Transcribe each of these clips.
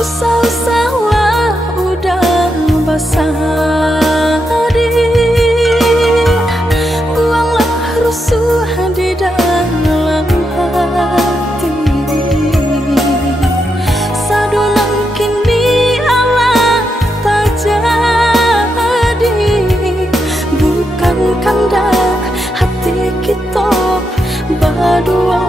Sawah udah basah, buanglah rusuh di dalam hati. Sadunan kini Allah tak jadi, bukan kandak hati kita berdua.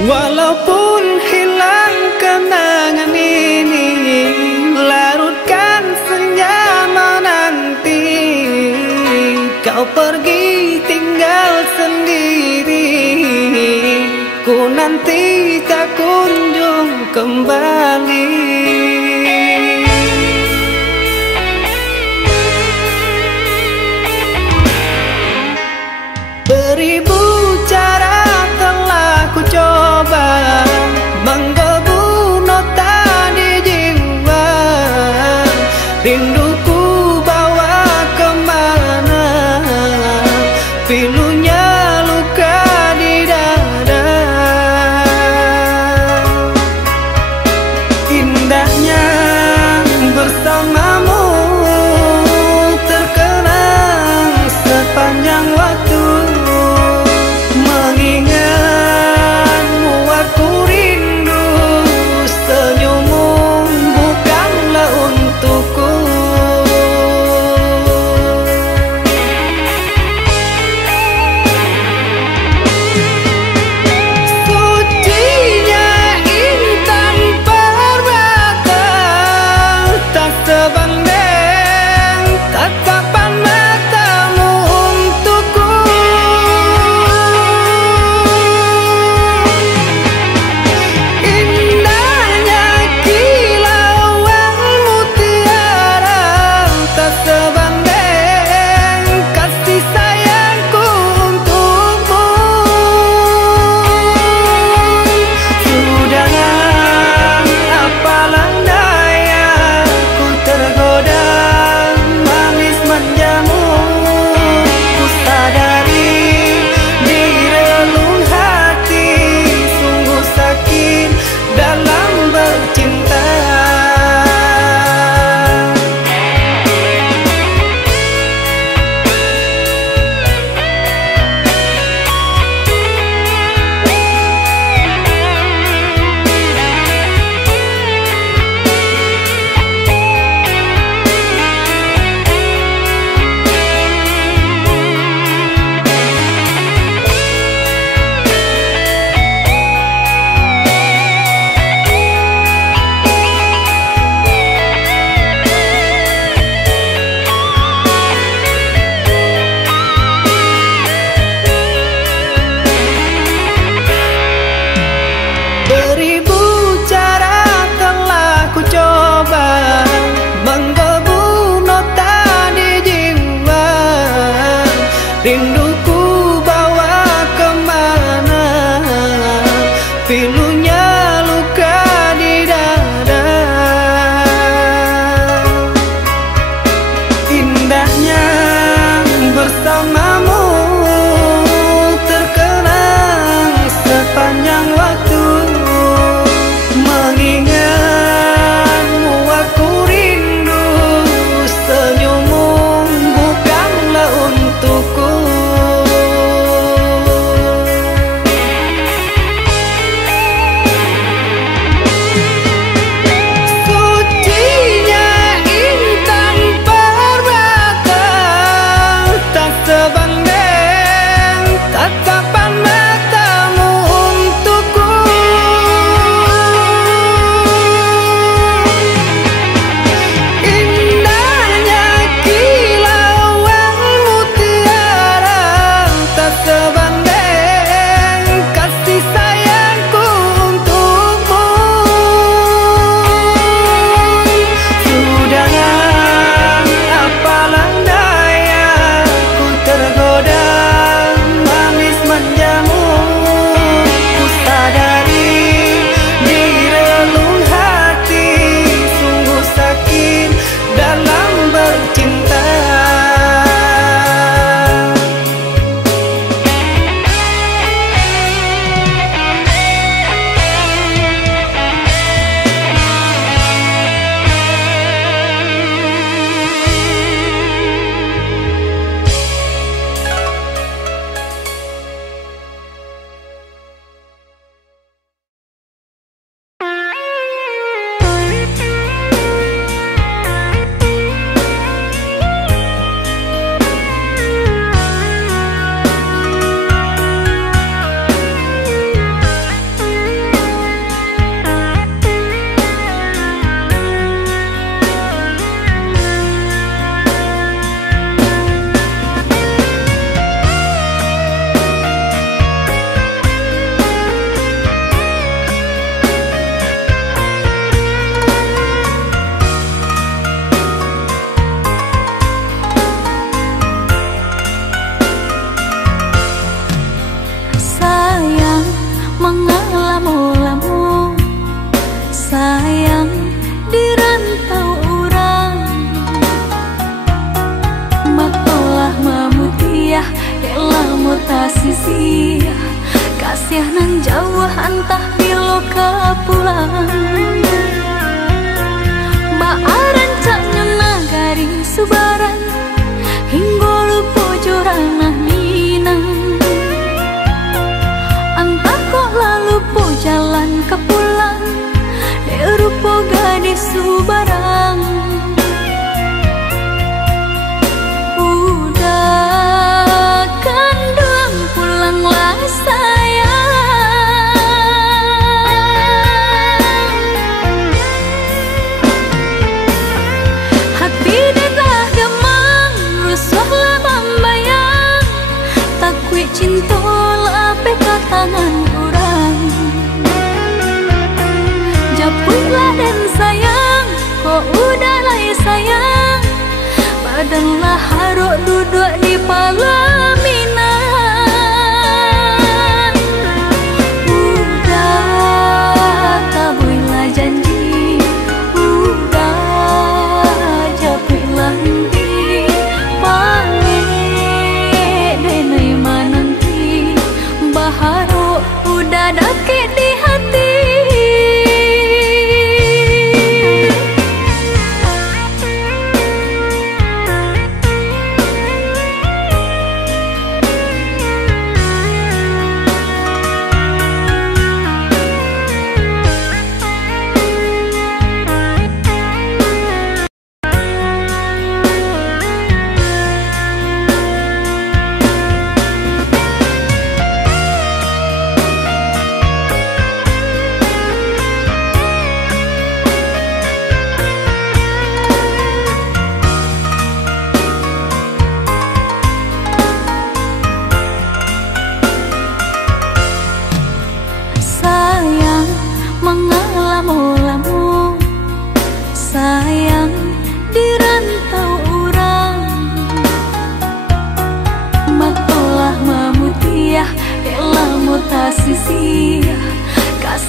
Walaupun hilang kenangan ini, larutkan senja menanti. Kau pergi tinggal sendiri, ku nanti tak kunjung kembali. Beribu cara telah ku coba menggebu nota di jiwa. Rinduku bawa kemana, pilunya luka di dada. Indahnya bersamamu terkenang sepanjang waktu. Mengingatmu aku rindu, senyummu bukanlah untukku. Sucinya intan permata, tak sebanding tatapan matamu untukku. Indahnya kilauan mutiara, tak sebanding kasih sayangku untukmu. Sudah apalah daya, ku tergoda manis manjamu. Ku sadari di relung hati sungguh sakit dalam bercinta. Beribu cara telah ku coba menggebu nota di jiwa. Rinduku bawa kemana, pilunya luka di dada. Indahnya bersamamu terkenang sepanjang waktu. Mengingatmu aku rindu, senyummu bukanlah untukku.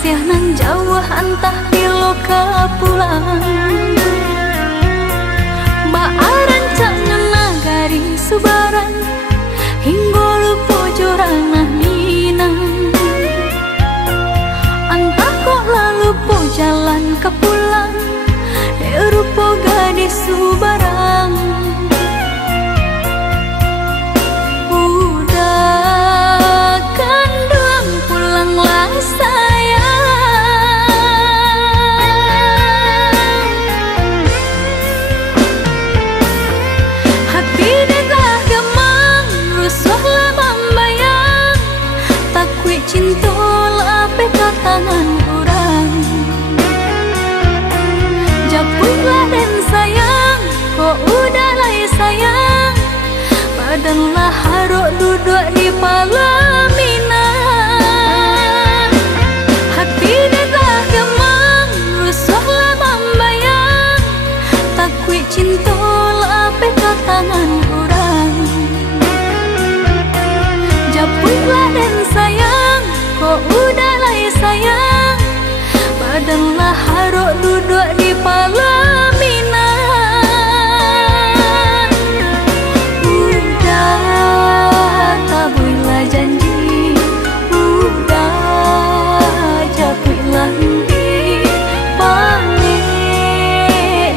Masih nan jauh antah bilo kapulang Baarancanya nagari subaran Hingga lupa jorana minang Antah kok lalu po jalan kepulang Rupa gadis subarang Udah kandung pulanglah sayang Hati dah gemang rusuhlah membayang Takwi cinta lape ke tangan orang Japulah dan sayang, kok udah lah sayang Badanlah haruk duduk di pelaminan Hati dah gemang, rusuhlah membayang Takwi cinta lape ke tangan orang Japulah dan sayang, kok udah lah sayang Badanlah haruk duduk di pelaminan Udah tabuilah janji Udah japuilah nanti Panggil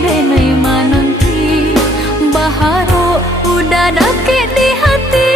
denai mananti Baharuk udah dakik di hati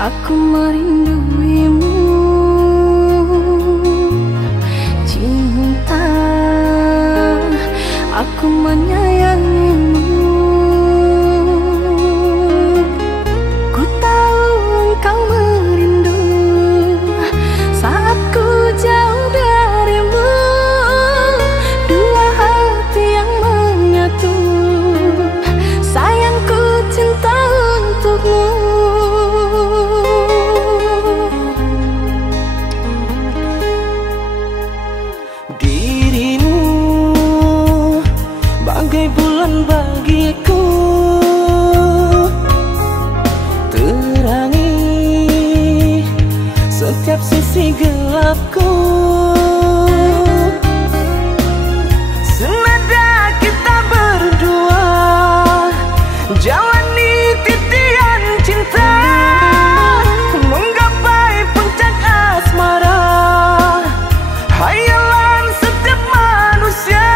Aku merinduimu Cinta Aku menyayangimu Ku tahu engkau merindu Saat ku jauh darimu Dua hati yang menyatu Sayangku cinta untukmu bagiku terangi setiap sisi gelapku senada kita berdua jalani titian cinta menggapai puncak asmara hayalan setiap manusia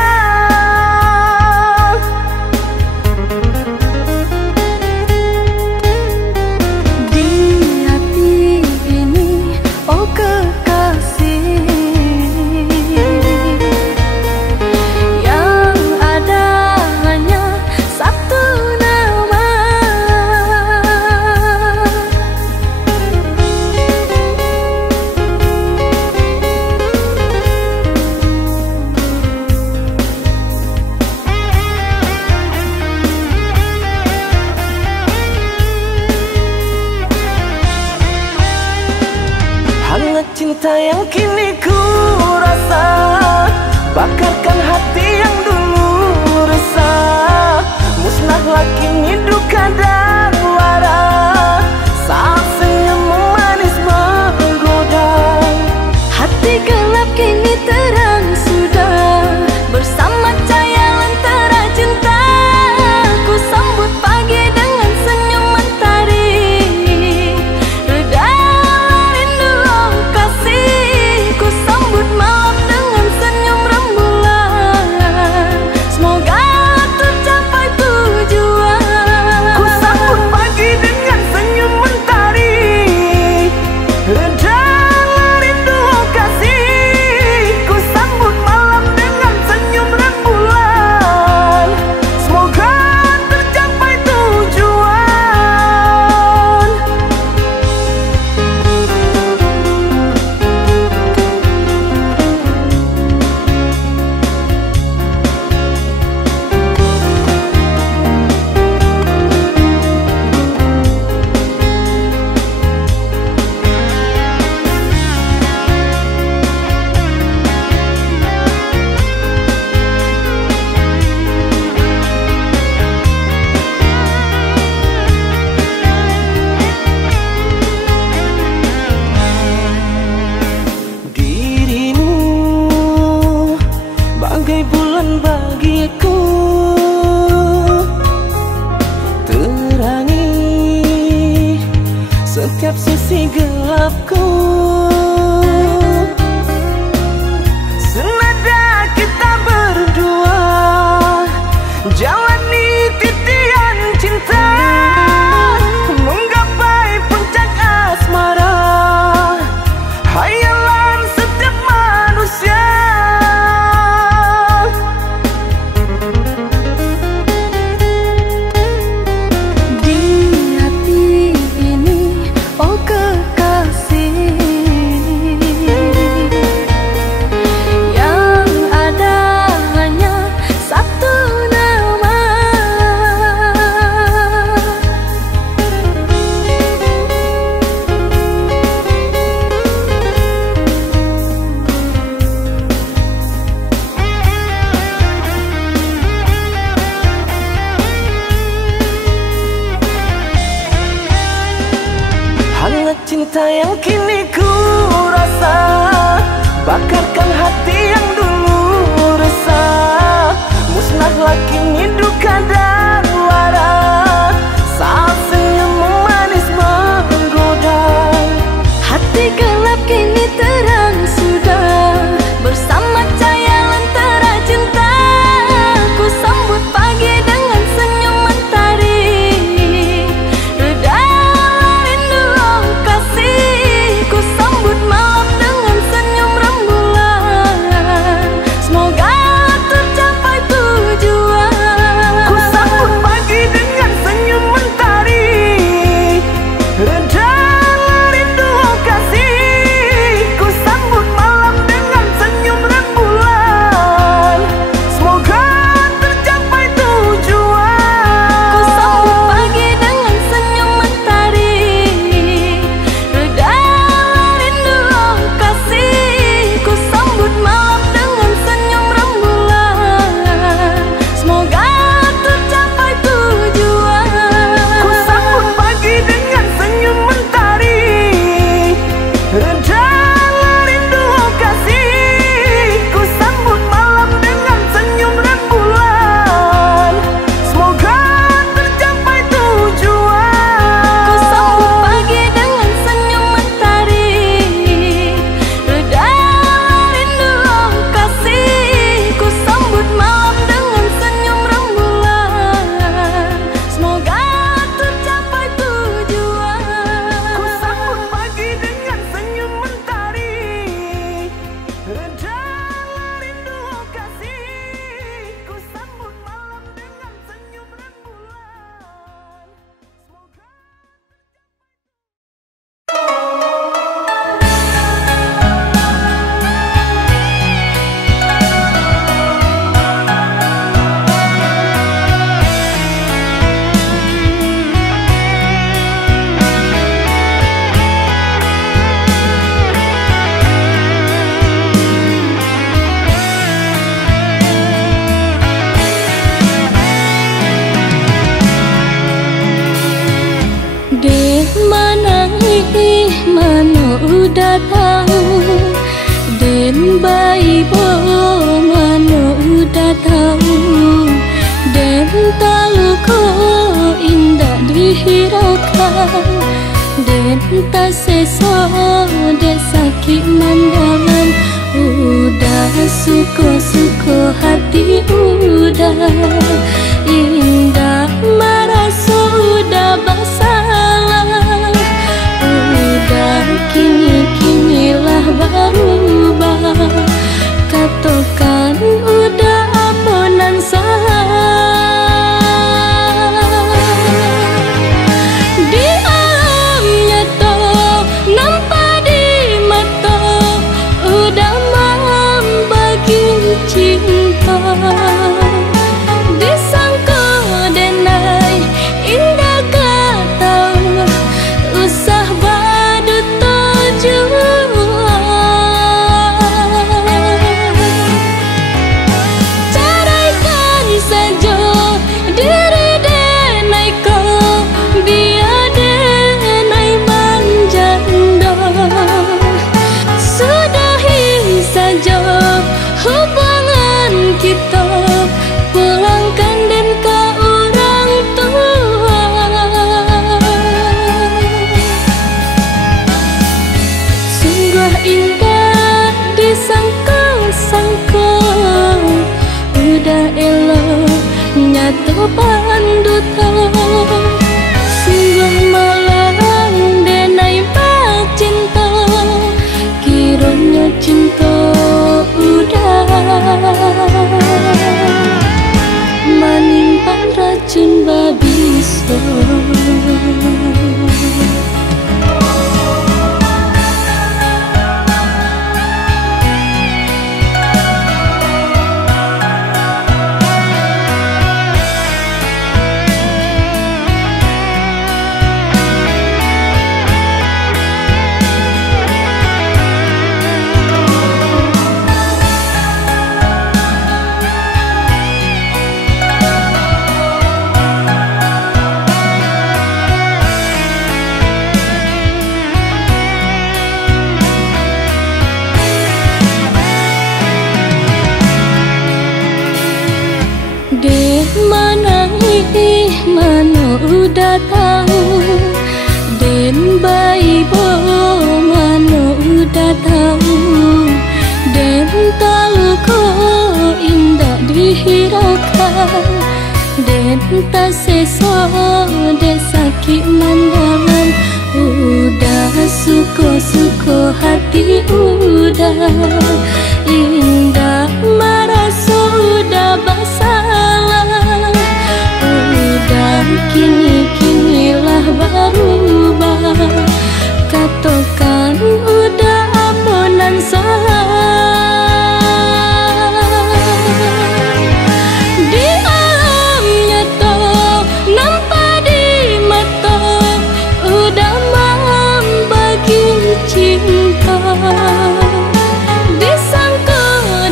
cinta yang kini ku rasa bakarkan hati yang dulu resah musnahlah kini duka dan lara saat senyum manis menggoda sikapku. Senada kita berdua jalani titian cinta, menggapai puncak asmara, hayalan setiap manusia. Di hati ini, oh kekasih, yang ada hanya satu nama. Hangat cinta yang kini ku rasa, bakarkan hati yang dulu resah. Musnahlah kini duka dan lara, saat senyummu manis menggoda. Hati gelap kini terang sudah, bersama cahaya lentera cinta. Ku sambut pagi dengan senyum mentari, reda rindu oh kasih. Ku sambut malam dengan senyum rembulan, semoga tercapai tujuan. Ku sambut pagi dengan senyum mentari, reda rindu oh kasih. Ku sambut malam dengan senyum rembulan, semoga tercapai tujuan. Ku sambut pagi dengan senyum mentari, reda rindu oh kasih. Ku sambut malam dengan senyum rembulan, semoga tercapai tujuan. Ku sambut pagi dengan senyum mentari, reda rindu oh kasih. Ku sambut malam dengan senyum rembulan, semoga tercapai tujuan. Ku sambut pagi dengan senyum mentari, reda rindu oh kasih. Ku sambut malam dengan senyum rembulan, semoga tercapai tujuan. Ku sambut pagi dengan senyum mentari, reda rindu oh kasih. Ku sambut malam dengan senyum rembulan, semoga. Dek mana ini mana datang, den bayi bo mana datang, den tahu ko indah dihiraukan, den tak seso dek sakit mandangan. Udah suko-suko hati udah indah merasa udah bersalah. Udah kini-kinilah berubah, katakan udah ampunan salah. Di alam nyata nampak di mata, udah membagi cinta. Disangka denai indah disangka-sangka, udah elok nyatu panduta. Sungguh malang denai bak cinta, kiranya cinta udah menimpan racun babisa. Mana udah tahu, den bayi bo mana udah tahu, den tahu kok indah dihiraukan, den tak seso de sakit mandangan, udah suko-suko hati udah indah merasa udah bersalah. Dan kini-kinilah berubah, katakan udah ampunan salah. Di alam nyata nampak di mata, udah membagi cinta. Disangka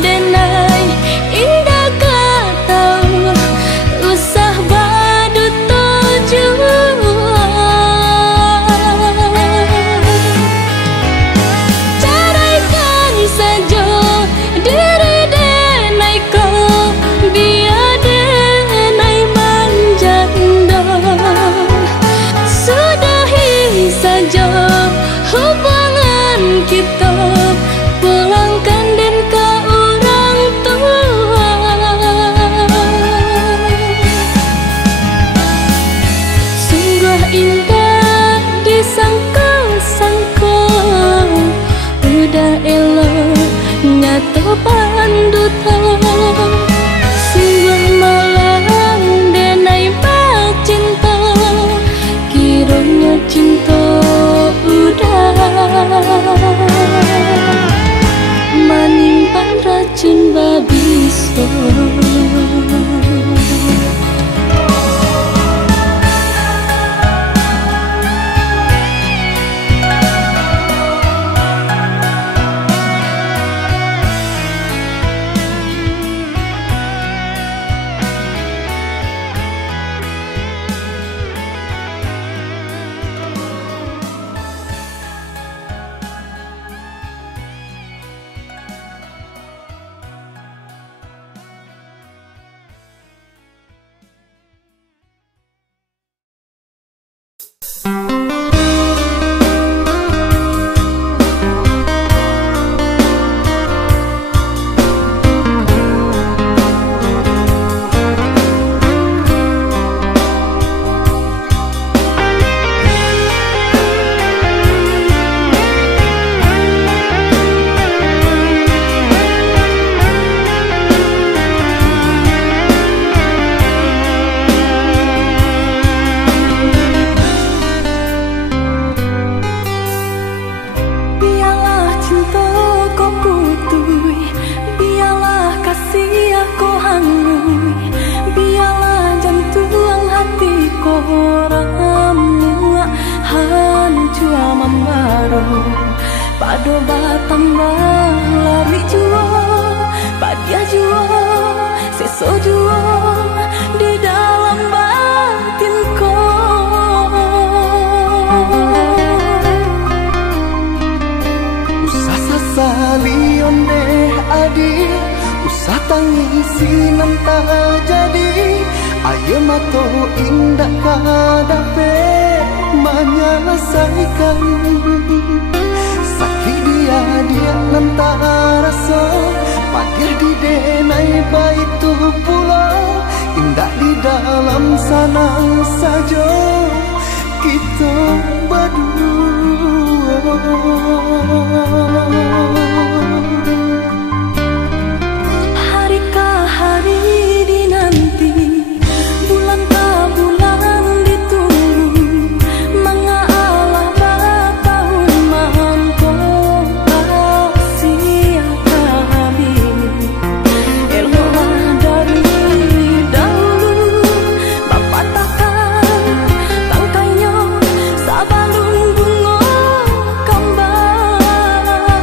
denai indah kata, usah caraikan saja diri denai kau, biar denai manjanda. Sudahi saja hubungan kita, pulangkan den ke orang tua. Sungguh indah disangka-sangka, udah elok nyatu panduta. Sungguh malang denai bak cinta, kiranya cinta udah menimpan racun babisa. Pado batang lari jua, padia jua, seso jua di dalam batinku. Usah sasalion deh adik, usah tangisi nanta jadi. Ayo mato indah kadape menyelesaikan sakit dia kan tak rasa padih di denai baik tu pula indah di dalam sana saja kita berdua. Harikah hari dinanti, bulan bulan ditunggu, mengalah bertahun mantap kasih kami. Eloklah dari dahulu, bapak takkan tangkainya sabalun bunga kembar.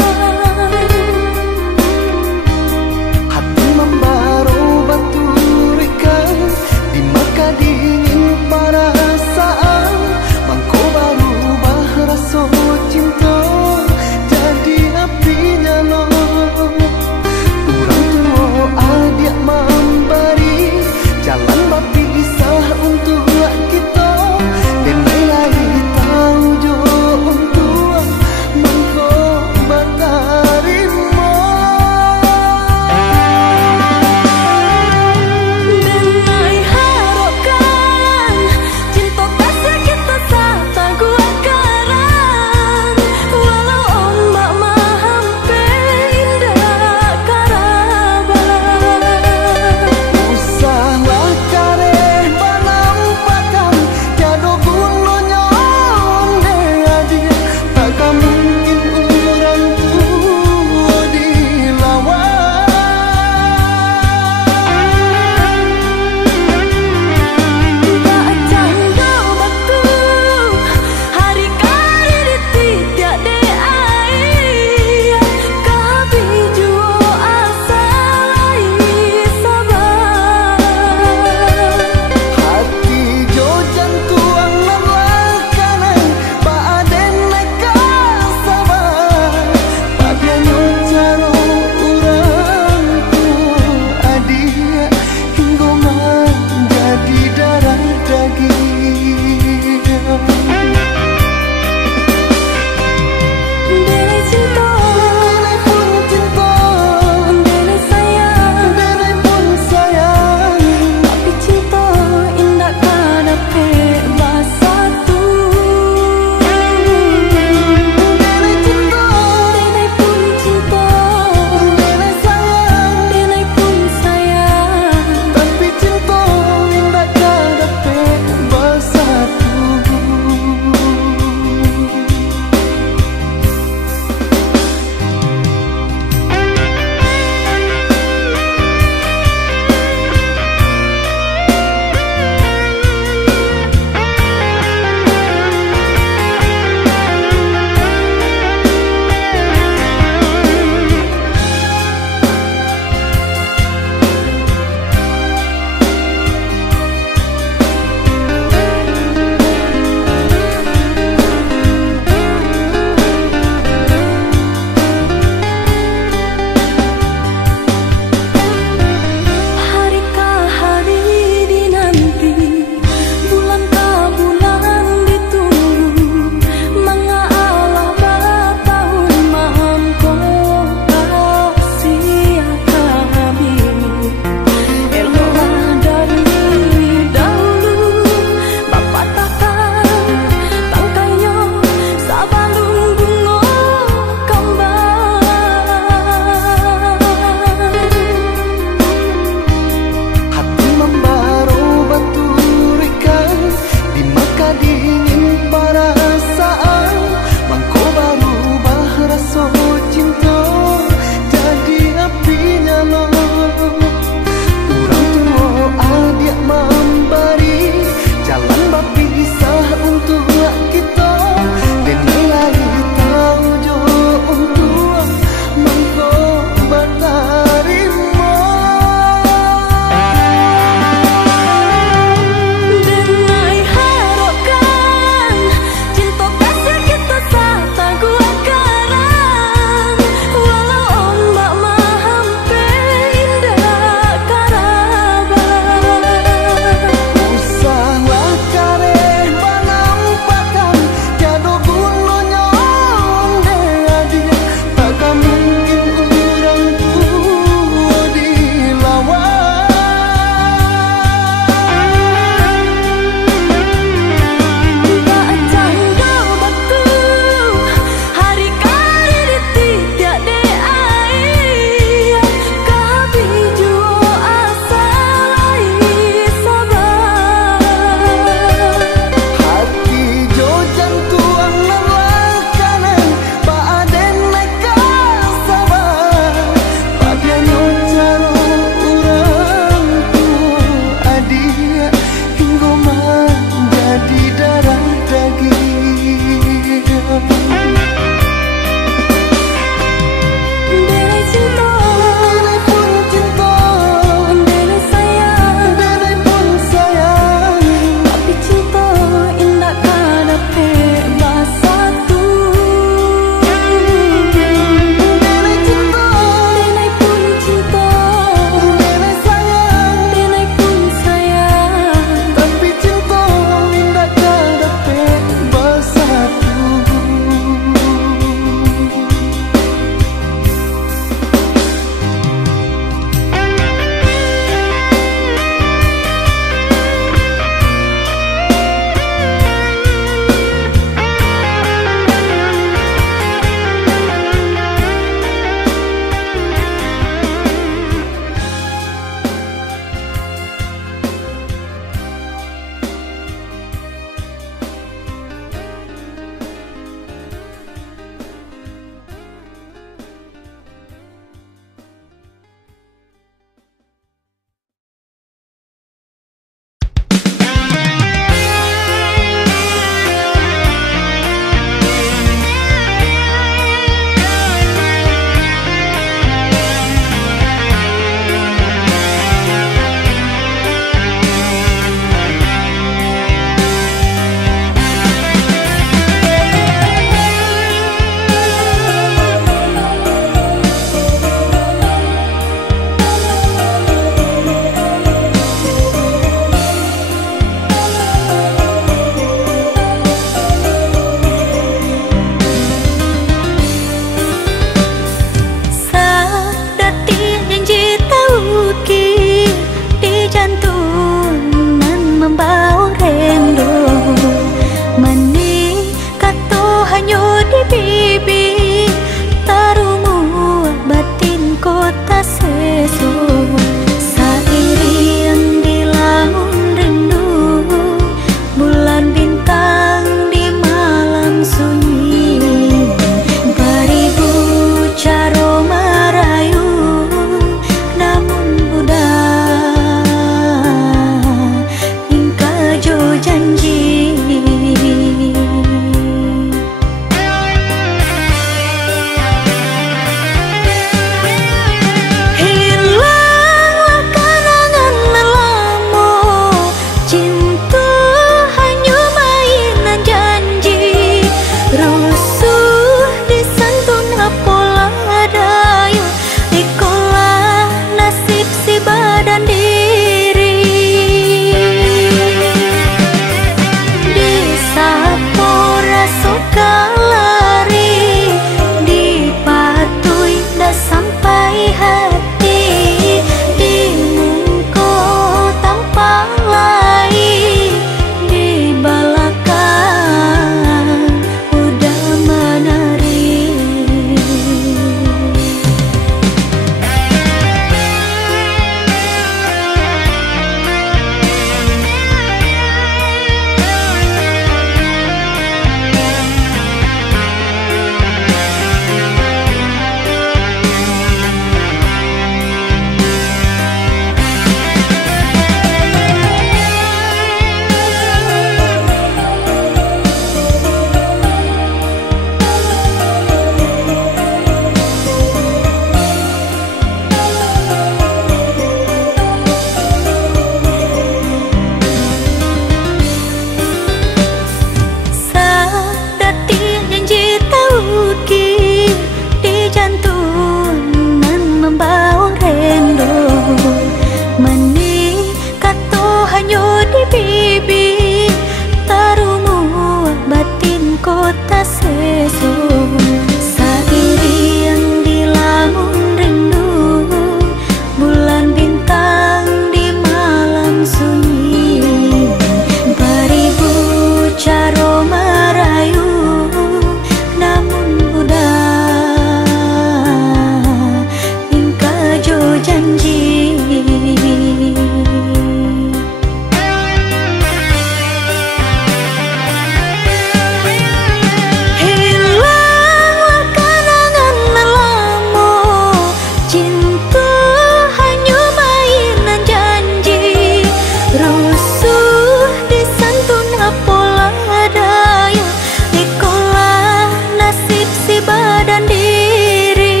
dan diri.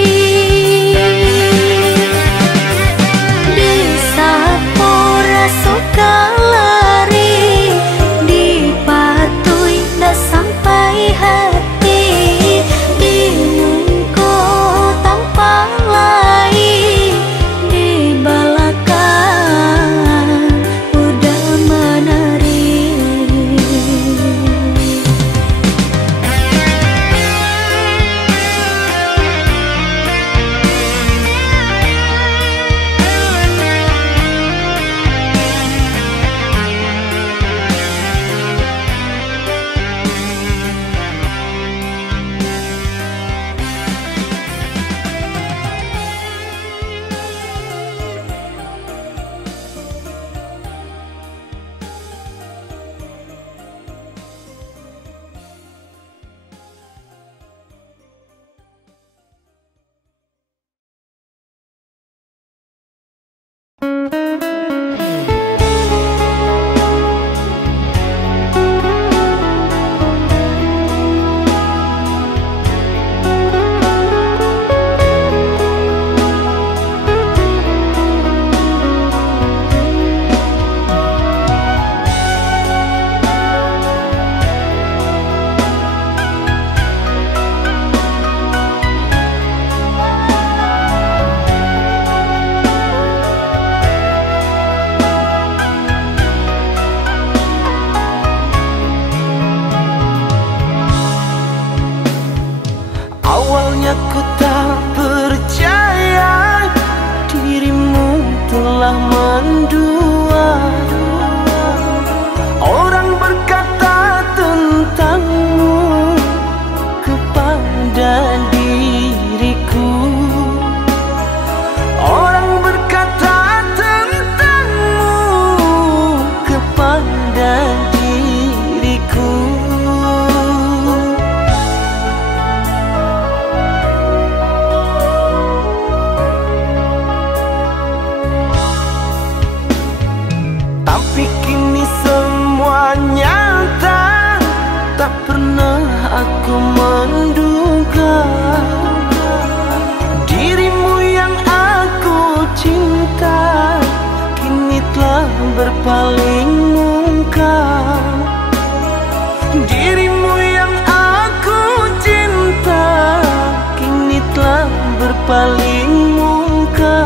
Di sapora suka lari, dipatui dah sampai hati, di mungko tanpa lain, di balakan udah menari. Awalnya ku tak percaya dirimu telah mendua. Orang berkata tentangmu kepada diriku. Orang berkata tentangmu kepada diriku. Tapi kini semua nyata, tak pernah aku menduga dirimu yang aku cinta kini telah berpaling muka. Dirimu yang aku cinta kini telah berpaling muka.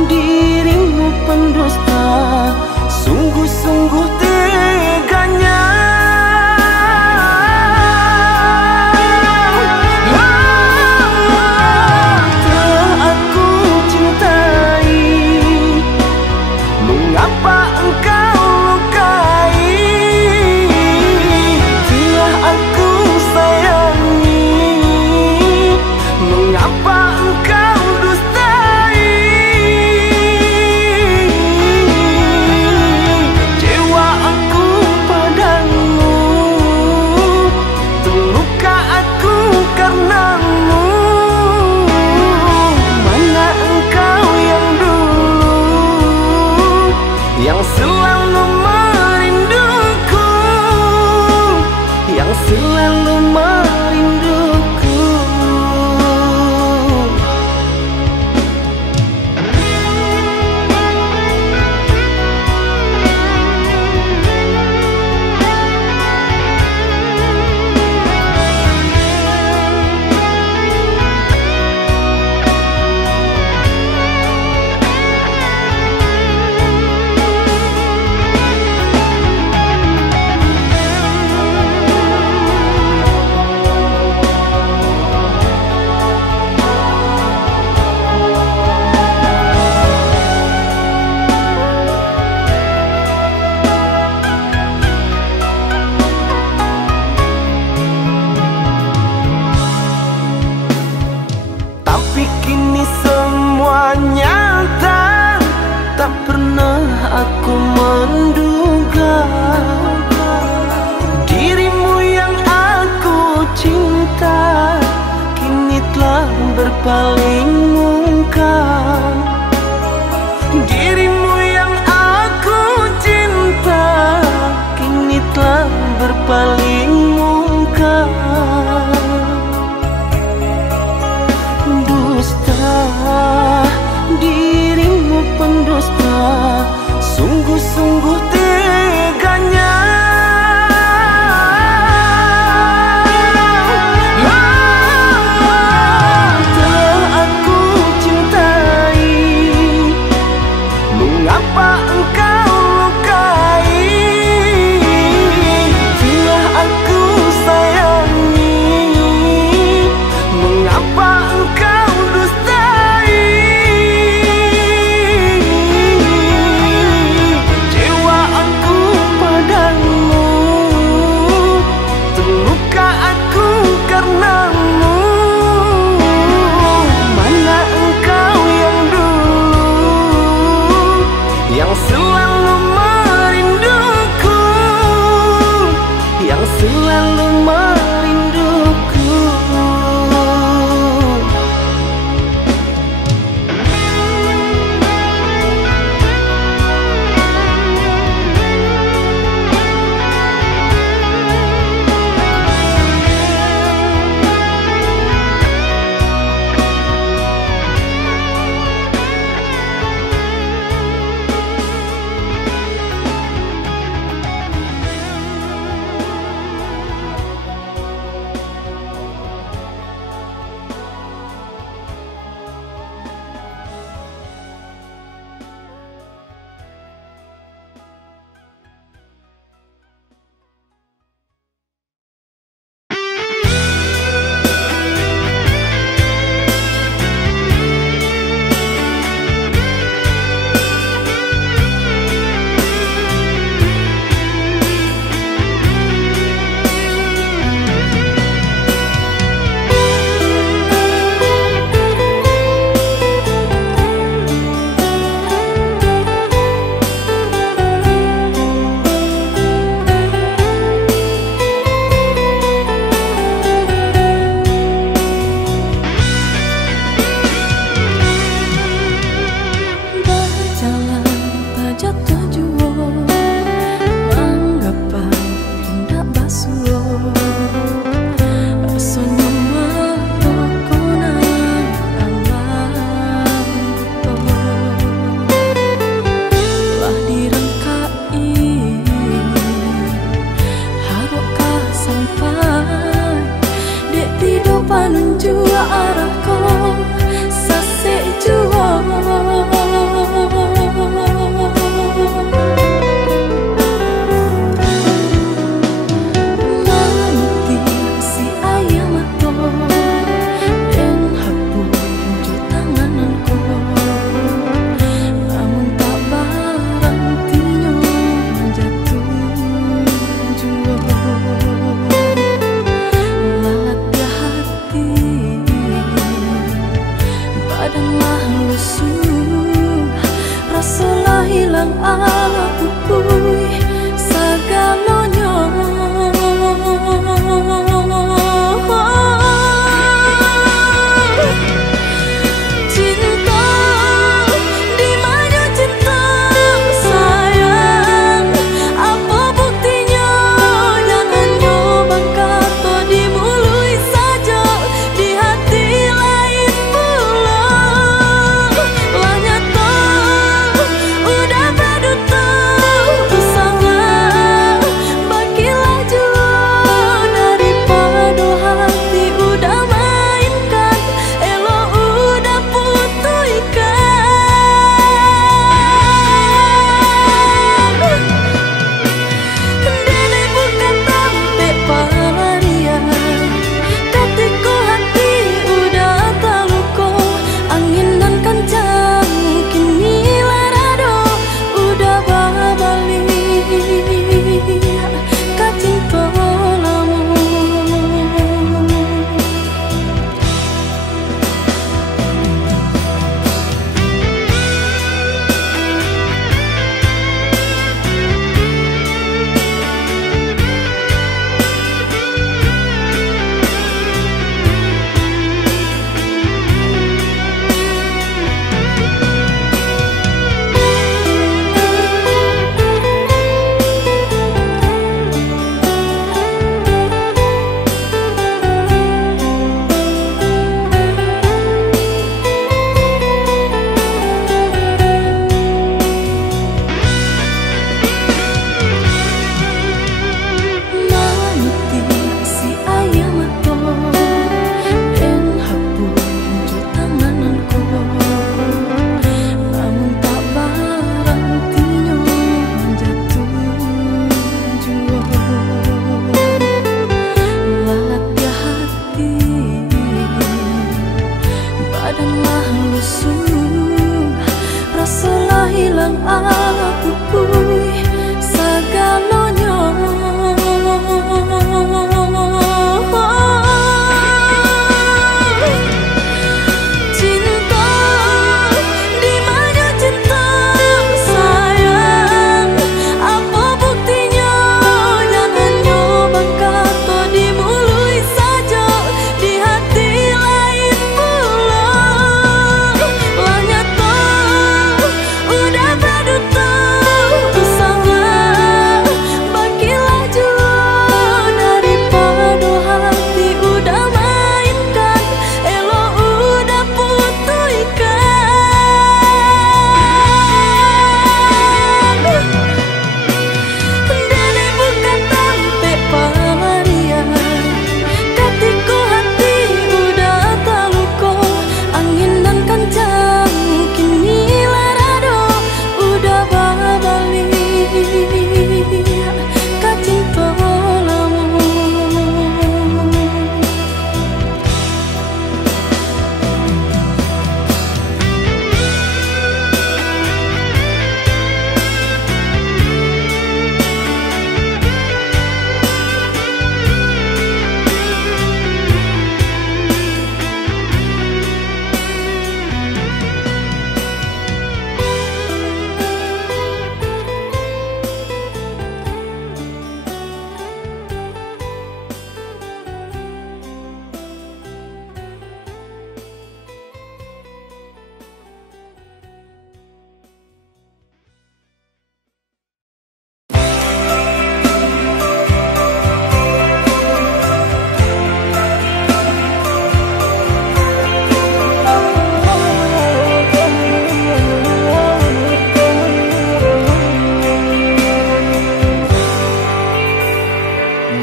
Dirimu pendusta, sungguh-sungguh teganya. Telah aku cintai, mengapa engkau lukai? Telah aku sayangi, mengapa engkau selalu merinduku, yang selalu merinduku. Tapi kini semua nyata, tak pernah aku menduga dirimu yang aku cinta kini telah berpaling muka. Dirimu yang aku cinta kini telah berpaling muka. Dusta, dirimu pendusta, sungguh-sungguh teganya. Telah aku cintai, mengapa engkau lukai? Telah aku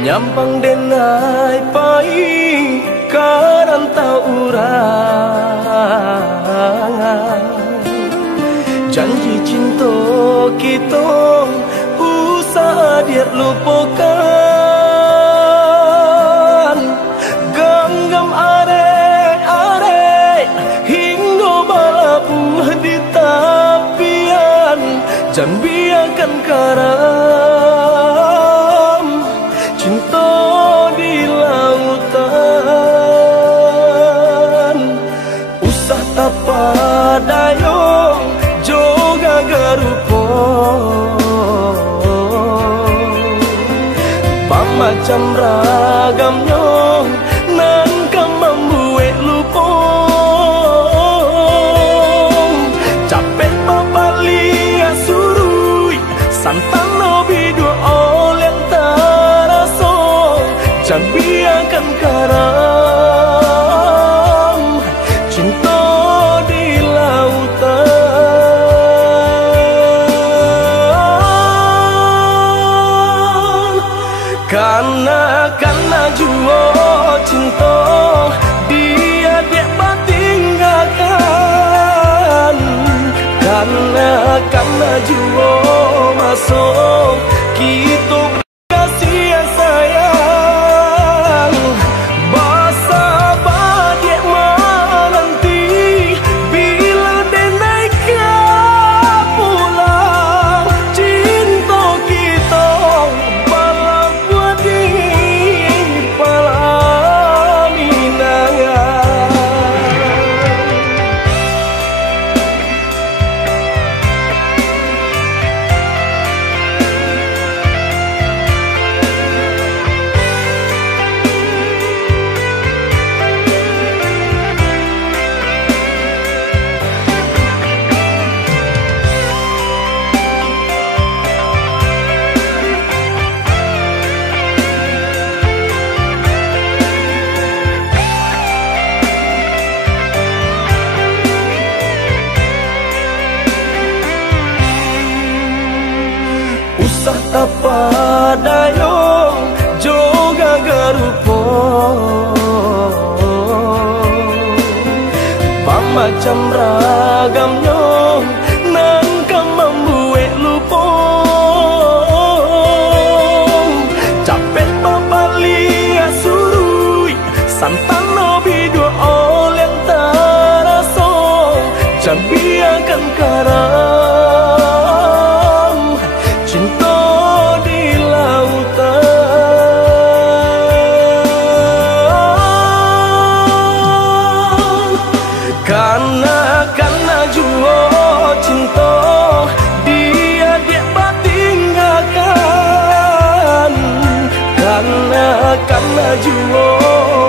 Nyampang denai pai karan tau urangan janji cinta kita usah dia lupakan genggam arek-arek hingga balabu di tapian jangan biarkan karam cinta di lautan usah tapa dayong joga garupo pamacam ragamnya nan kamambuek lupo capek papali asurui santan lobi dua oleng taraso jangan biarkan karam cinta di lautan karena juo cinta dia tinggalkan karena juo masuk kita kasih sayang basa badik menanti bila dia naik pulang cinta kita balang buat di palaminangan. Usah tapa dayong joga garupo pamacam ragamnya nan kamambuek lupo capek papali asurui santan lobi dua oleng taraso jangan biarkan karam cinta di lautan karena juo cinta dia tinggalkan karena juo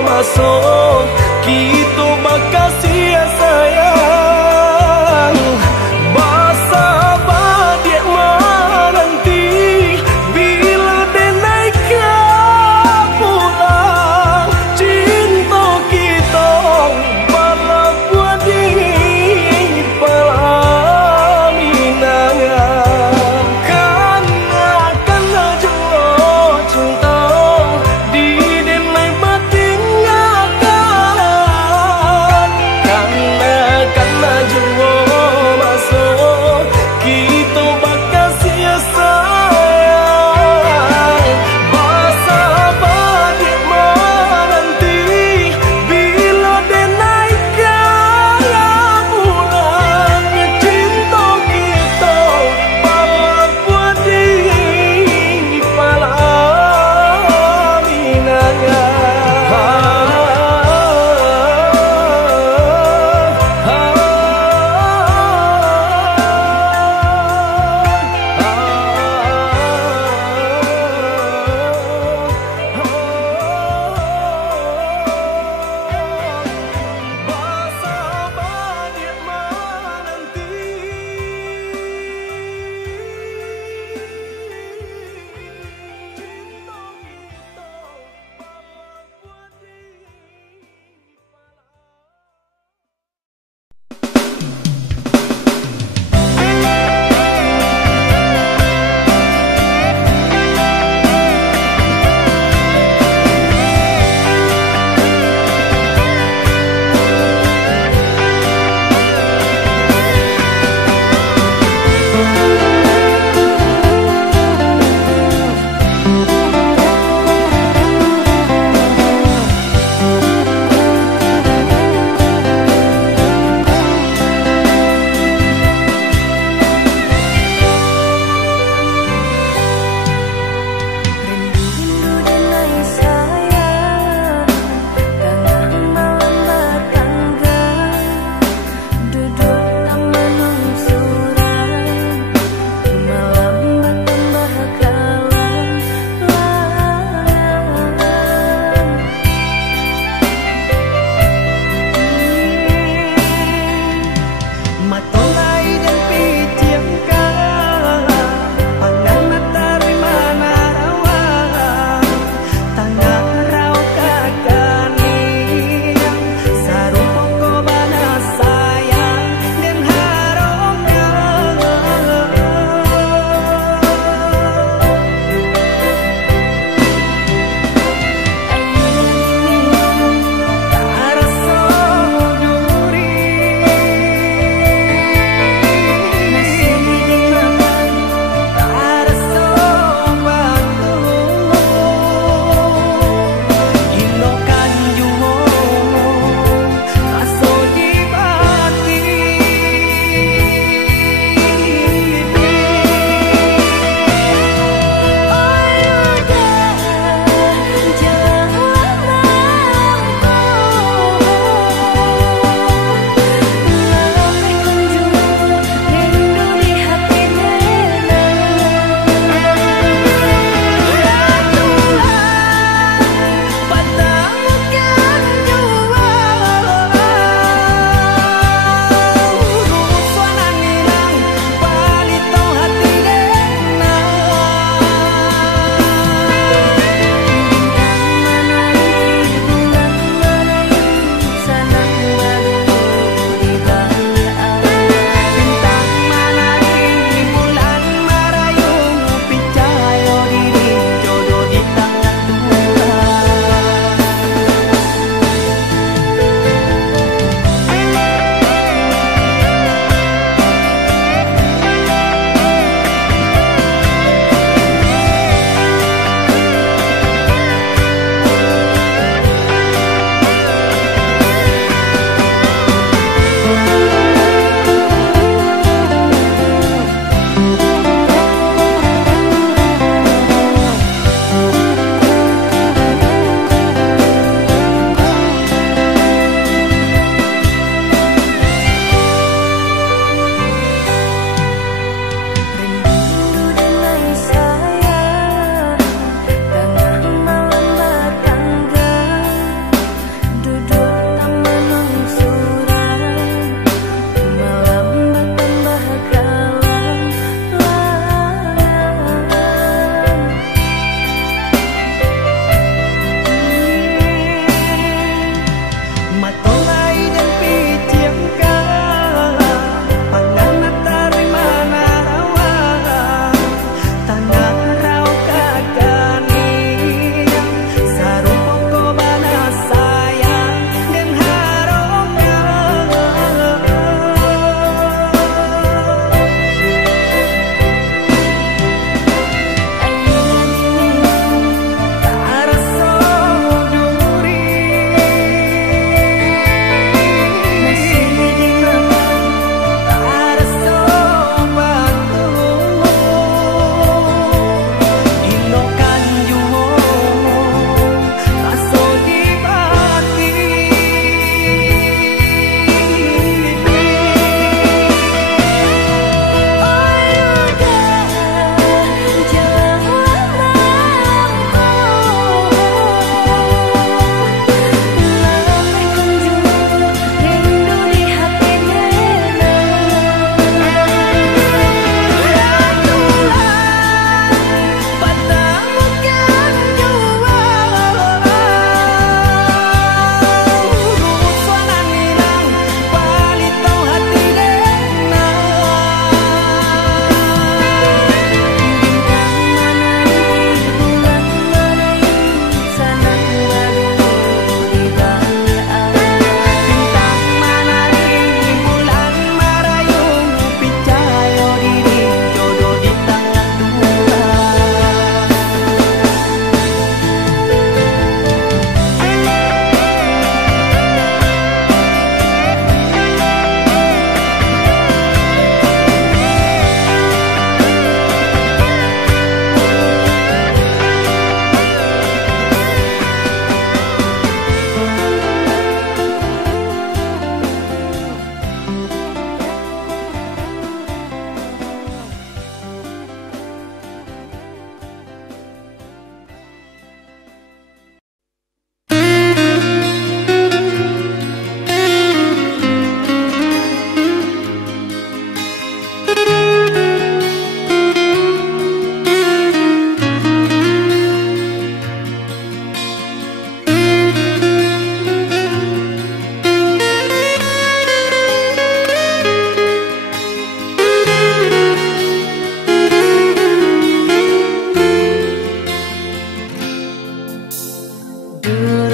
masuk kita bakal sia sayang basa badik menanti bila dia naik pulang cinta kita balang buat di palaminangan karena juo cinta di dia naik tinggalkan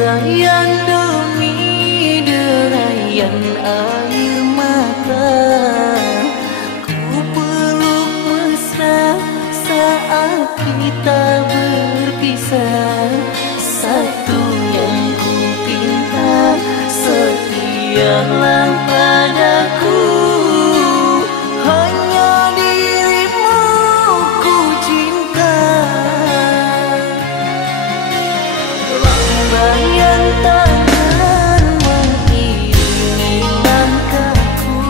Derayan demi derayan air mata, ku peluk mesra saat kita berpisah. Satu yang ku pinta, setialah padaku. Hanya dirimu ku cinta. Lambaian tangan mengiringi langkahku,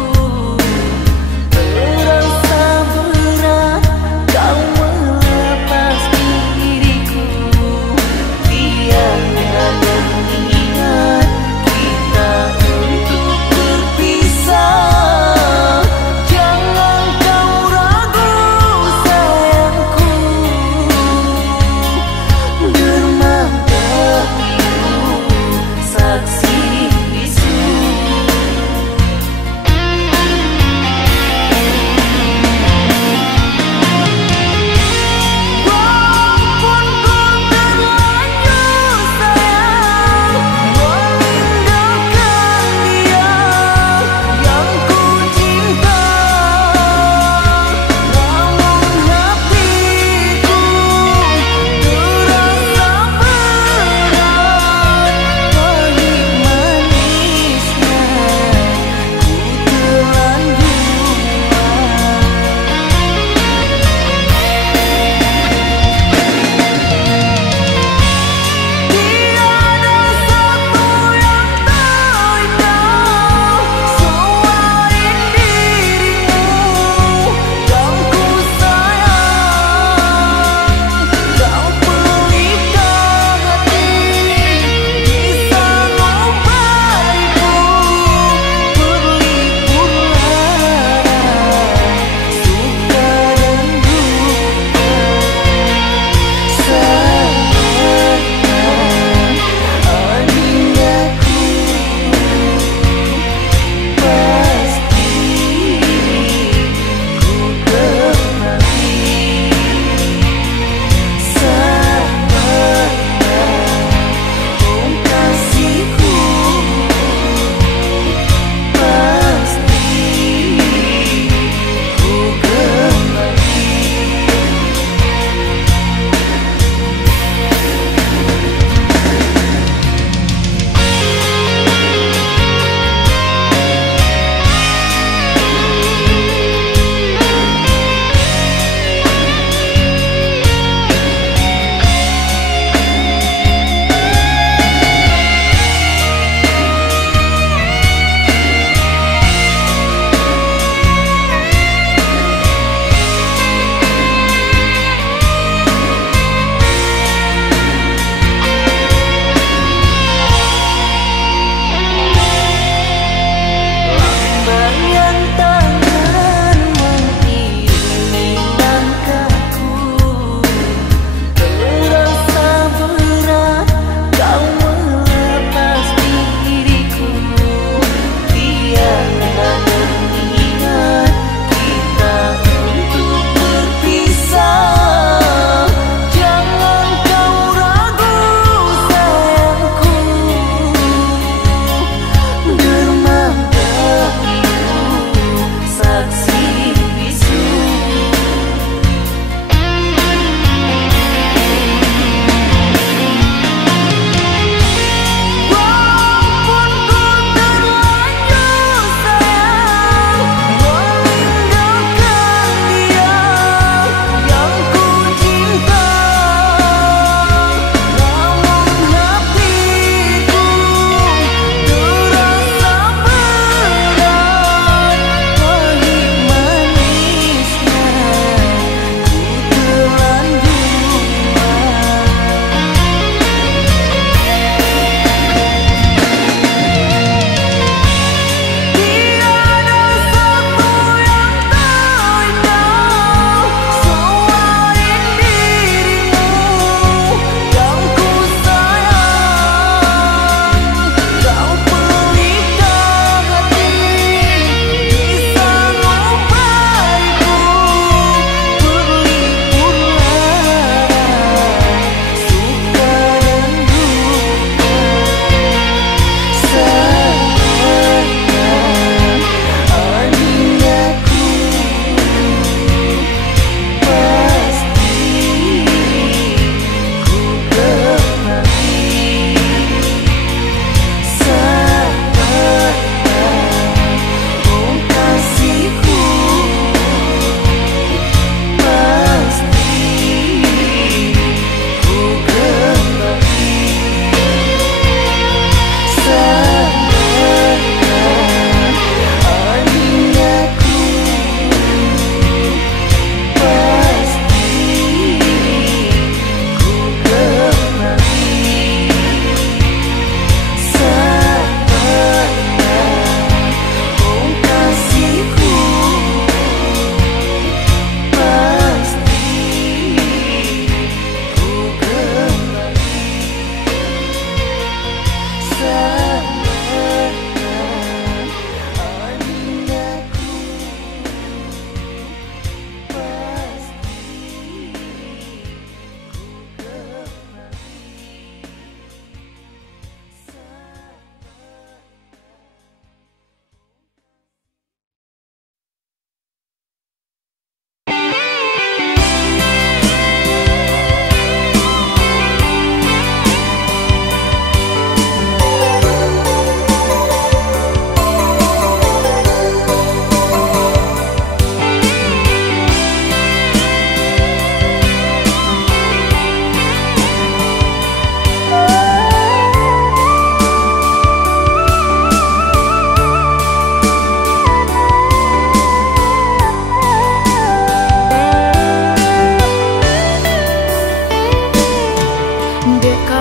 terasa berat kau melepas diriku. Tiada berniat kita untuk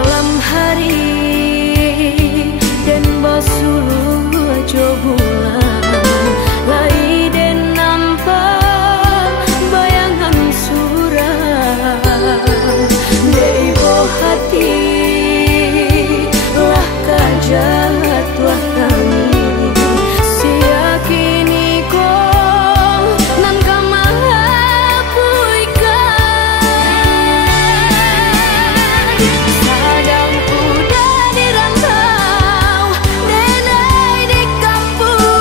malam hari dan basuh jo bulan lai den nampak bayangan surah deibo hati lah kajahat lah kami siakini ko nan kamahapuikan sadang udah dirantau denai di kampung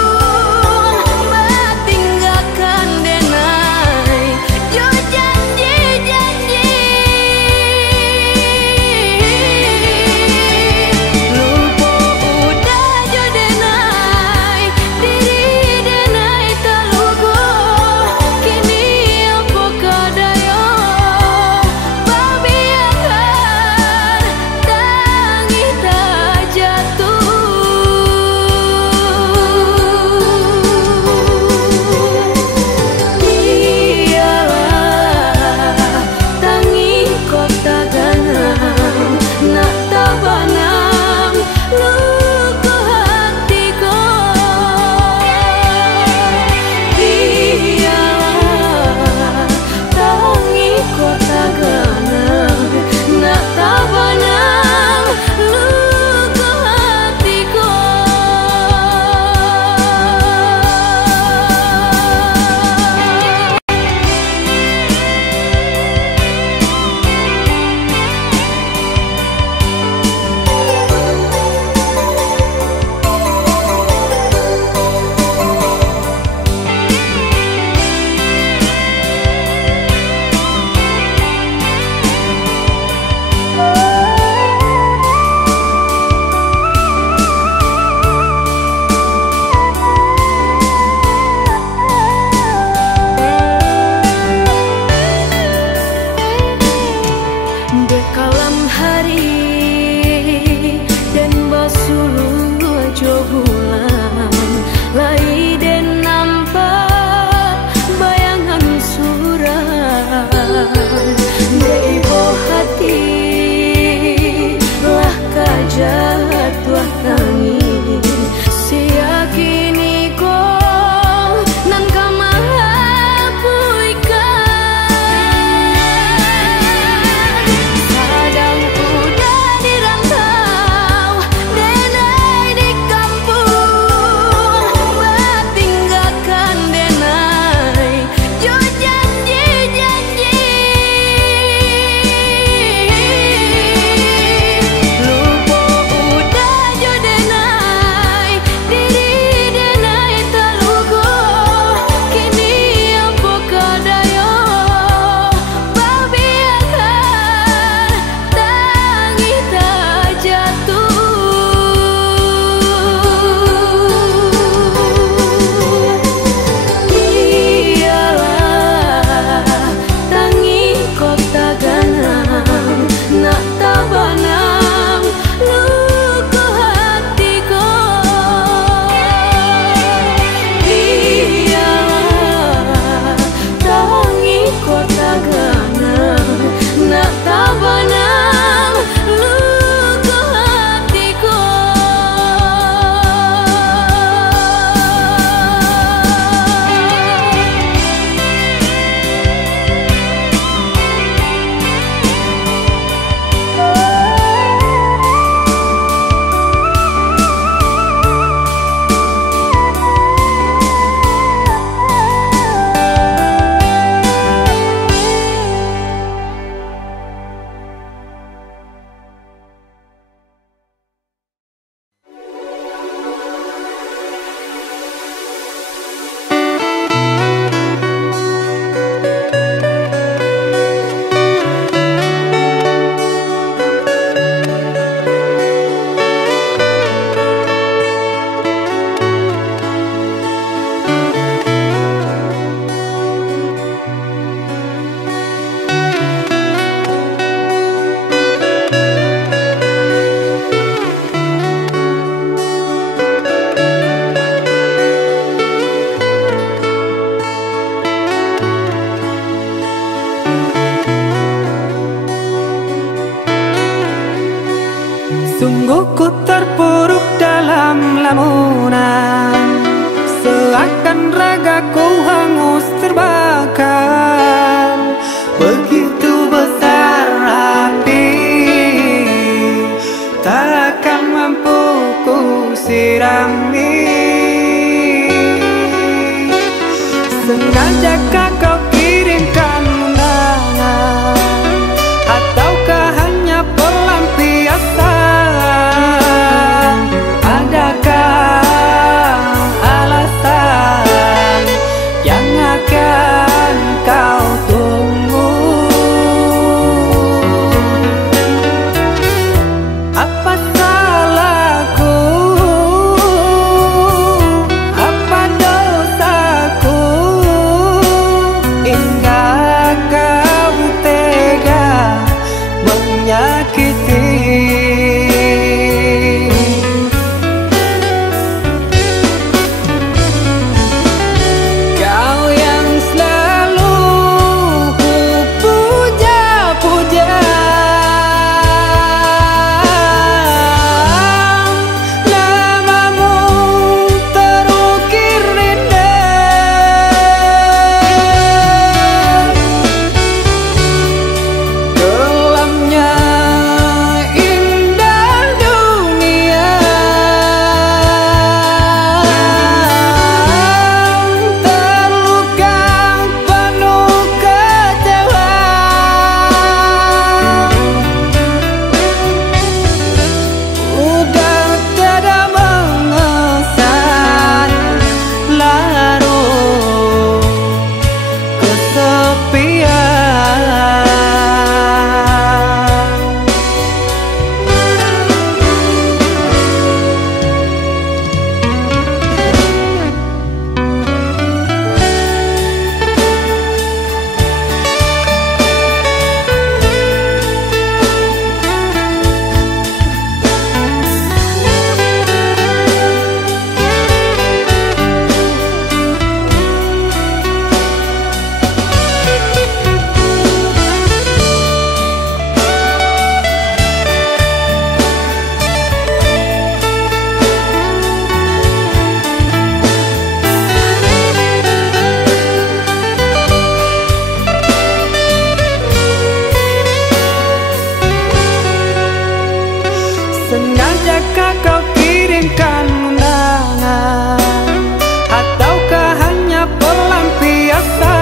Sungguh ku terpuruk dalam lamunan, seakan ragaku hangus terbakar. Begitu besar api, takkan mampu ku sirami. Sengajakah kau kirimkan undangan, ataukah hanya pelampiasan? Adakah alasan yang akan kau tunggu? Apa salahku? Apa dosaku? Hingga kau tega menyakiti. Kau yang selalu ku puja-puja, namamu terukir indah. Kelamnya indah dunia, terluka penuh kecewa. Udah tiada mengesan, larut kesepian. Sengajakah kau kirimkan undangan, ataukah hanya pelampiasan?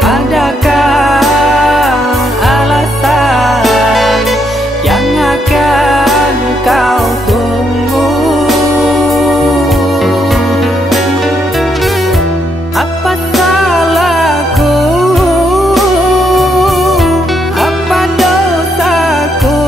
Adakah alasan yang akan kau tunggu? Apa salahku? Apa dosaku?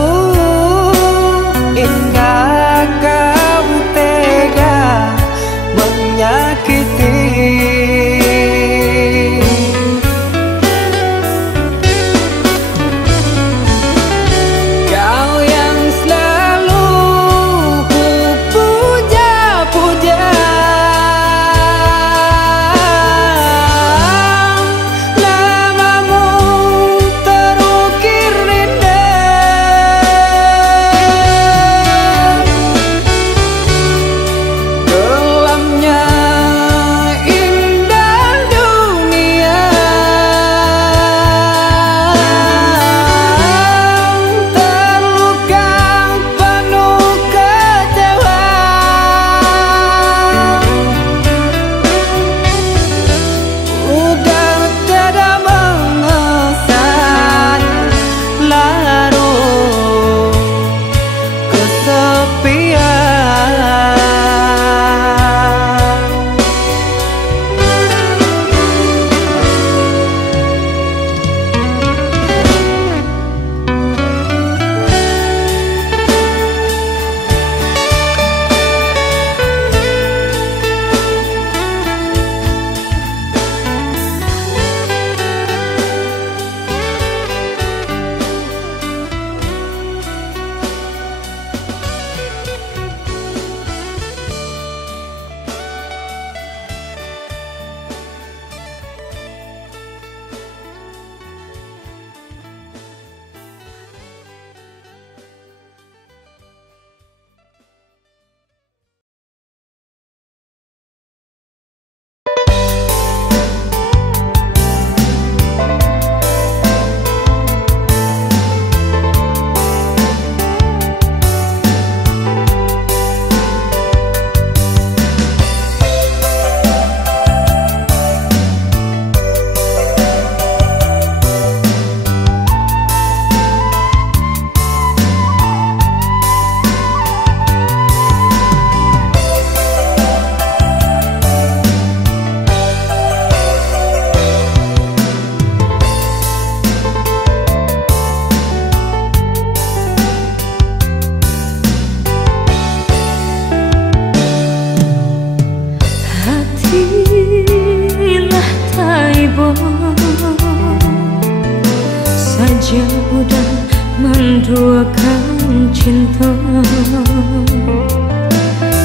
menaruhkan cinta,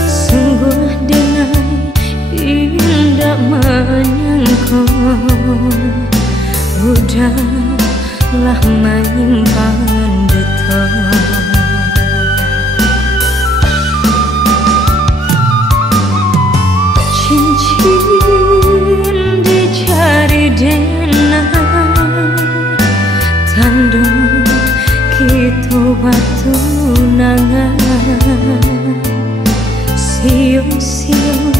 sungguh denai indah menyangka. Udahlah menyimpan duka, cincin dicari denai, tandung kita batu nangan. Siu-siu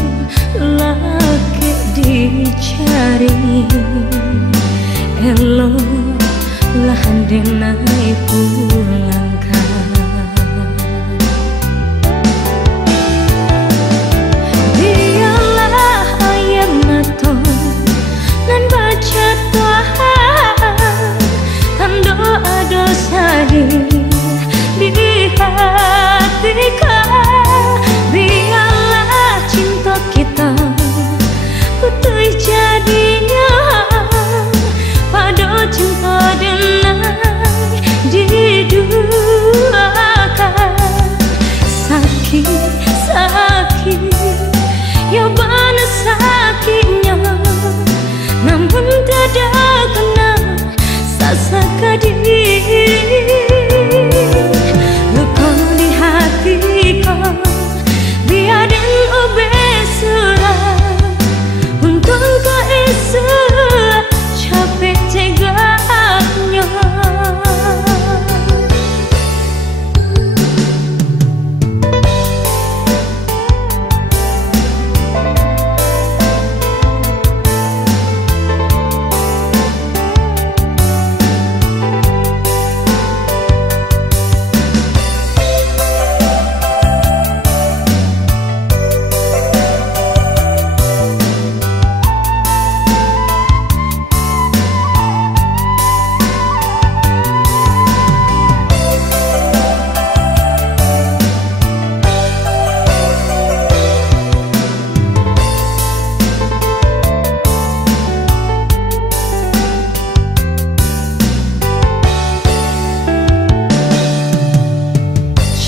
laki dicari, elo lah denai pulangkan. Biarlah ayam mata nan baca Tuhan, kan doa dosa di hatiku. Biarlah cinta kita putih jadinya, pada cinta denai diduakan. Sakit ya bana sakitnya, namun tidak kena sasakadi. Luka di hatiku biarin obesura, untung kau isu capek tegaknya.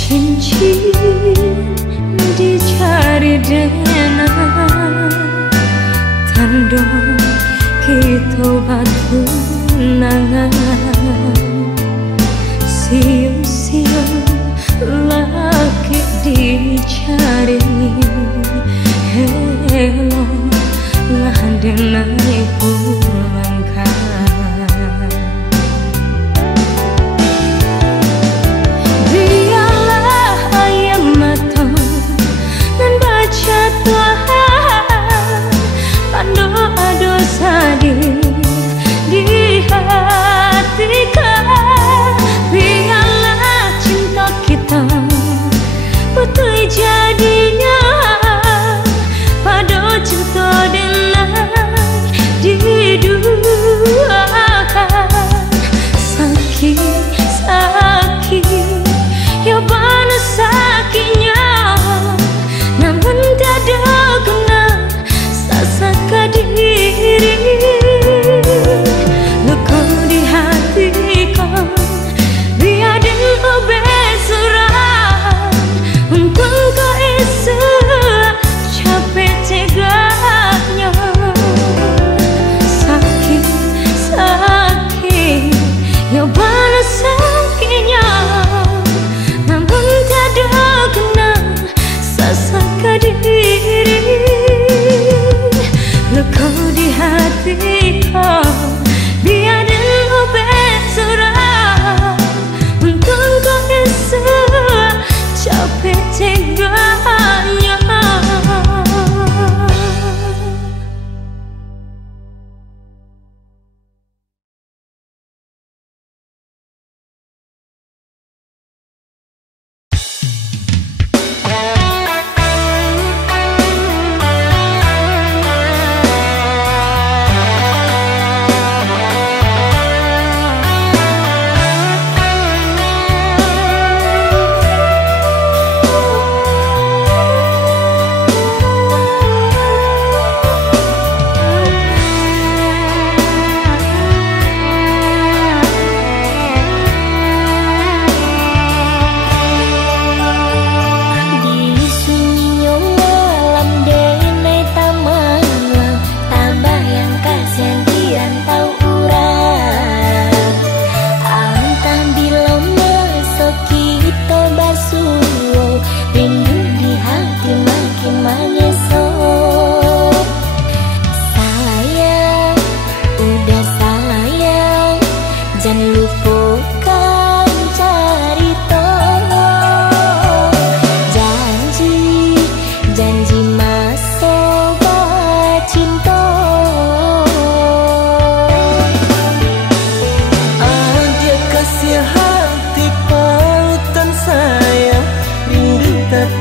Cincin dicari denai, tandung kita batu nangan. Siu-siu laki dicari, elo lah denai pulangkan. Doa-dosa di hatiku. Biarlah cinta kita putih jadinya, pada cinta denai di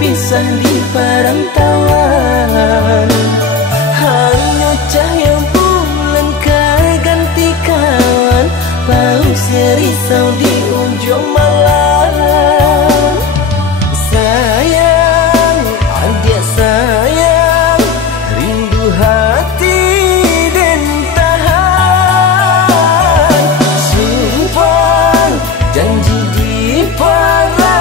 pisah di perantauan. Hanya cahaya bulan keganti kawan, paus risau di ujung malam. Sayang, adik sayang, rindu hati dan tahan. Sumpah janji di perantauan.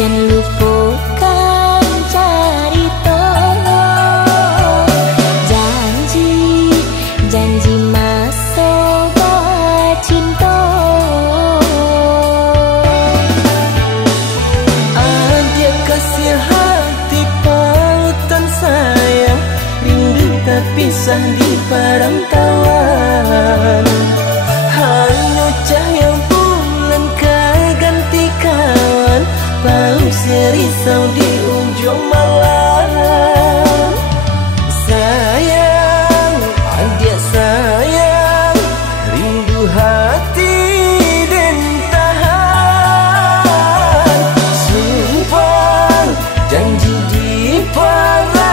Jangan lupakan carita janji, janji masa cinta. Adik kasih hati pautan sayang, rindu tak pisah di perantauan. Hanya cahaya bulan keganti kawan, paus risau di ujung malam. Sayang, adik sayang, rindu hati dan tahan. Sumpah janji di perantauan.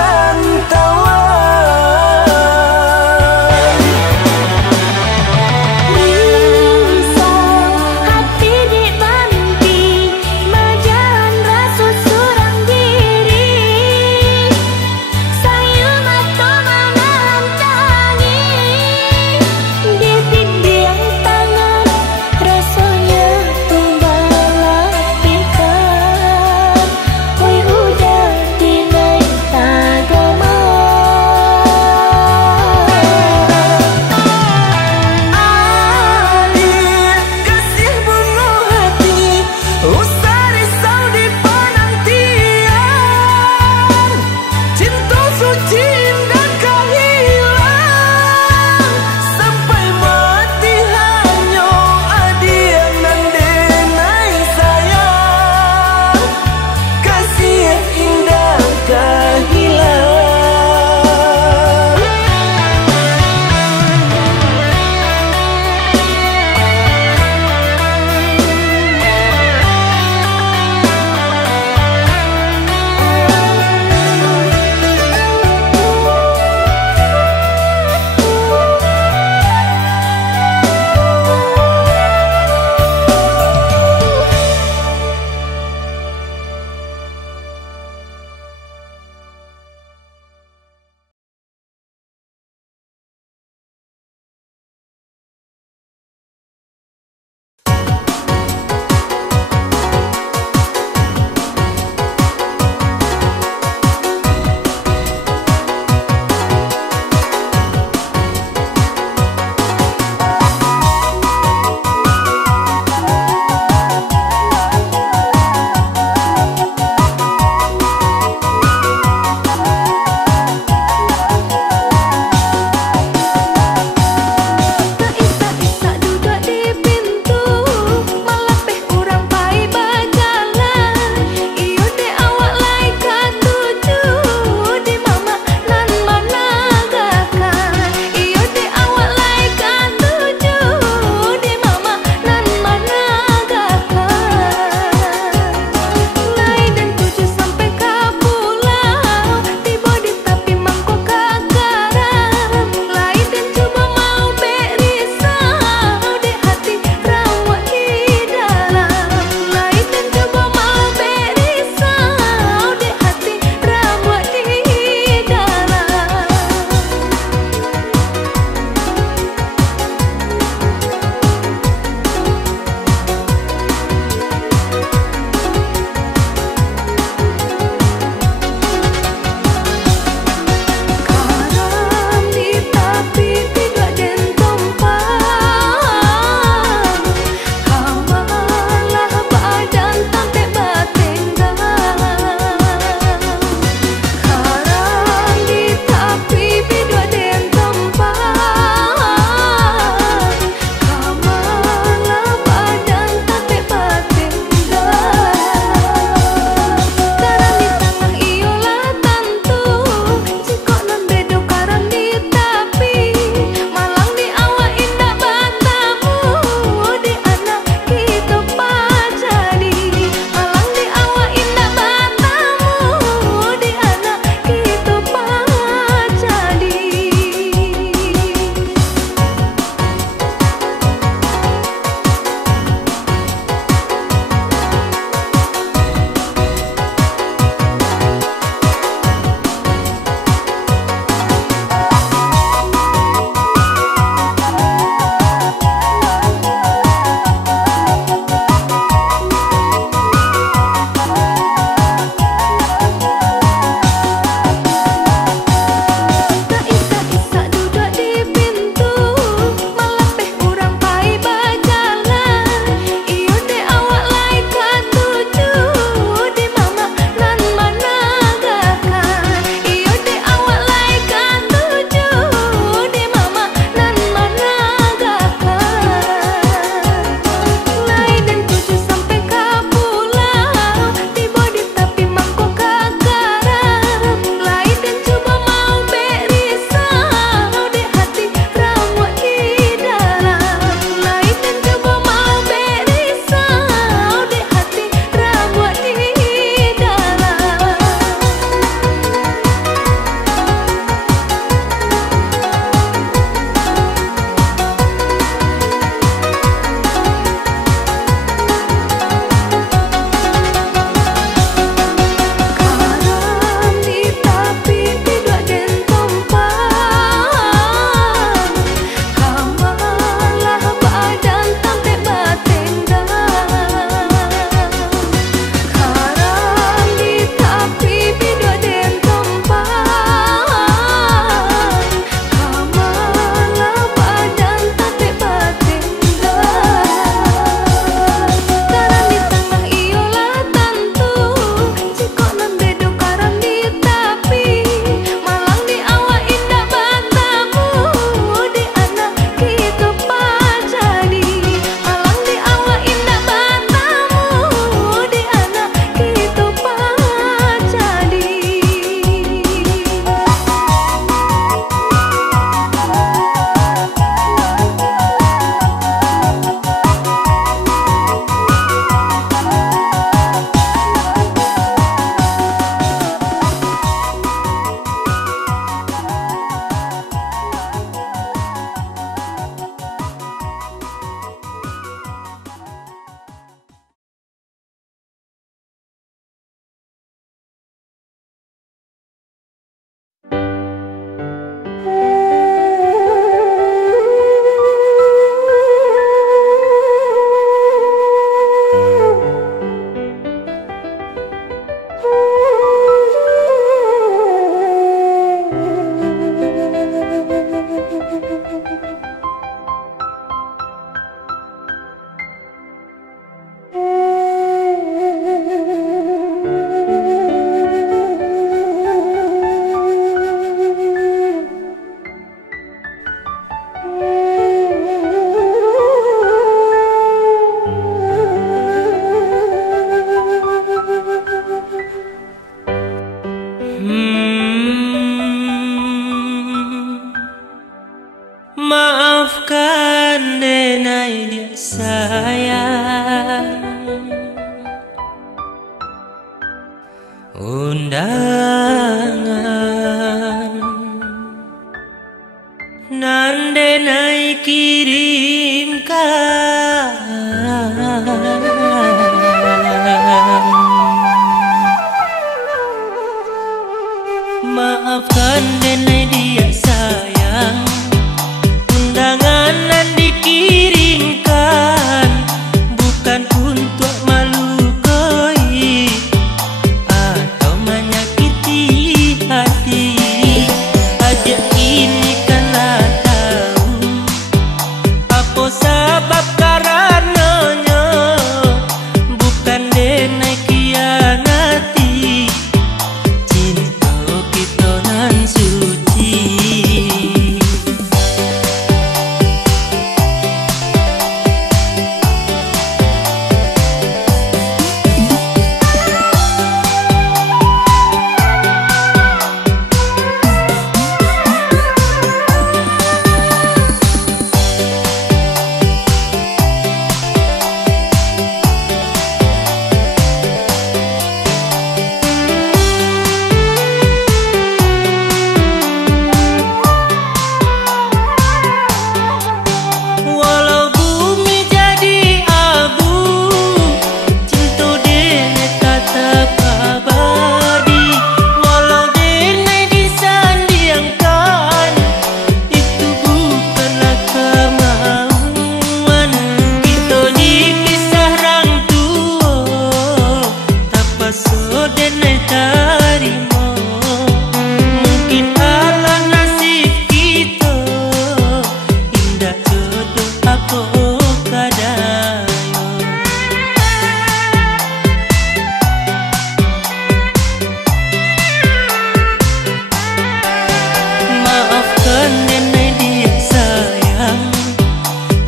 Maafkan denai dia sayang, undangan nan denai kirimkan. Maafkan denai dia sayang, undangan nan dikirimkan bukan untuk melukai atau menyakiti hati. Aja ini kanlah tahu apa sebab karenanya, bukan denai kianati cinta kita nan suci.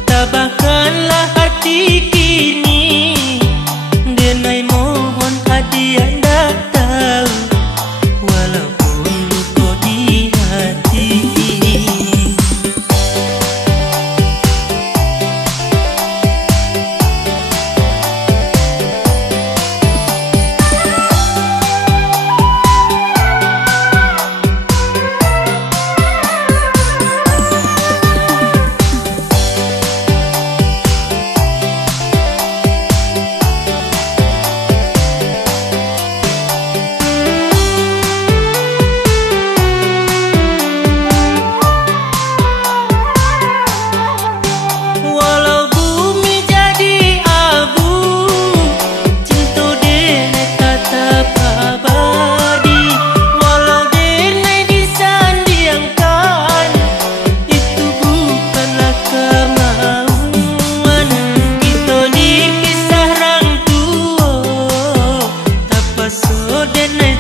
Tabahkanlah hati kini, denai mohon hadiah ndak tahu, walaupun luka di hati. So denai